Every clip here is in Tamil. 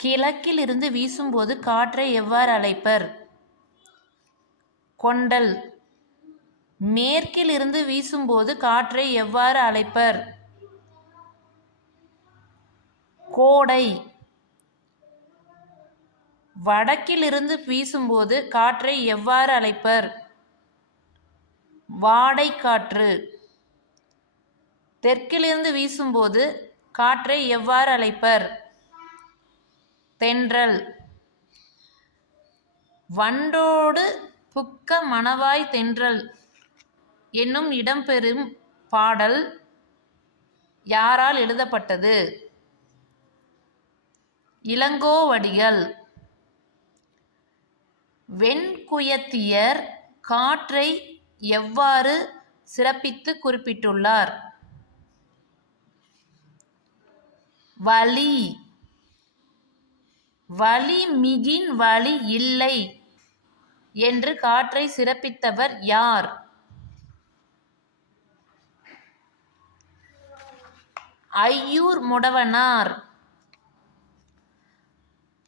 கிழக்கில் இருந்து வீசும்போது காற்றை எவ்வாறு அழைப்பர்? கொண்டல். மேற்கில் இருந்து வீசும்போது காற்றை எவ்வாறு அழைப்பர்? கோடை. வடக்கிலிருந்து வீசும்போது காற்றை எவ்வாறு அழைப்பர்? வாடை காற்று தெற்கிலிருந்து வீசும்போது காற்றை எவ்வாறு அழைப்பர்? தென்றல். வண்டோடு புக்க மணவாய் தென்றல். என்னும் இடம்பெறும் பாடல் யாரால் எழுதப்பட்டது? இளங்கோவடிகள் வெண்குயத்தியர் காற்றை எவ்வாறு சிறப்பித்து குறிப்பிட்டுள்ளார்? வலி. வளி மிகின் வளி இல்லை என்று காற்றை சிறப்பித்தவர் யார்? ஐயூர் முடவனார்.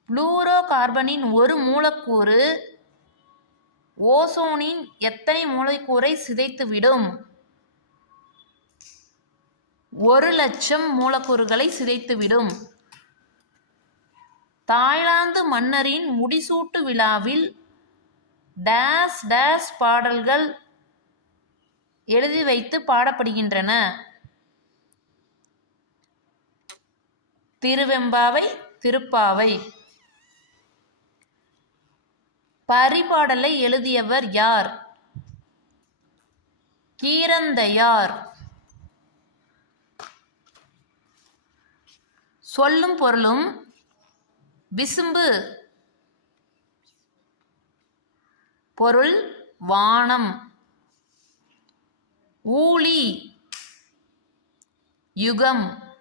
புளூரோ கார்பனின் ஒரு மூலக்கூறு ஓசோனின் எத்தனை மூலக்கூறை சிதைத்துவிடும்? ஒரு லட்சம் மூலக்கூறுகளை சிதைத்துவிடும். தாய்லாந்து மன்னரின் முடிசூட்டு விழாவில் டேஸ் டேஸ் பாடல்கள் எழுதி வைத்து பாடப்படுகின்றன. திருவெம்பாவை திருப்பாவை. பரிபாடலை எழுதியவர் யார்? கீரந்தையார். சொல்லும் பொருளும் விசும்பு. பொருள் வானம். ஊழி. யுகம்.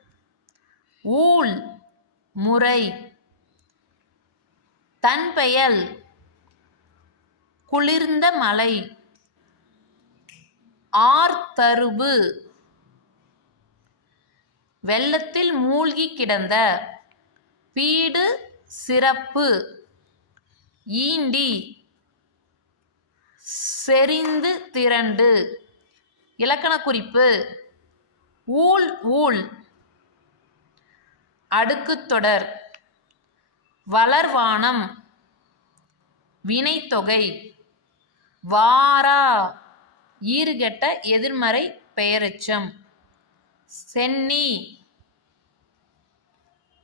ஊழ் முறை. தன்பெயல் குளிர்ந்த மலை. ஆர்த்தருபு வெள்ளத்தில் மூழ்கி கிடந்த வீடு சிறப்பு. ஈண்டி. செறிந்து திரண்டு. இலக்கண குறிப்பு ஊழ். ஊழ் அடுக்குத்தொடர் வளர்வானம். வினைத்தொகை. வாரா. ஈறுகெட்ட எதிர்மறை பெயரெச்சம். சென்னி.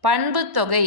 பண்புத்தொகை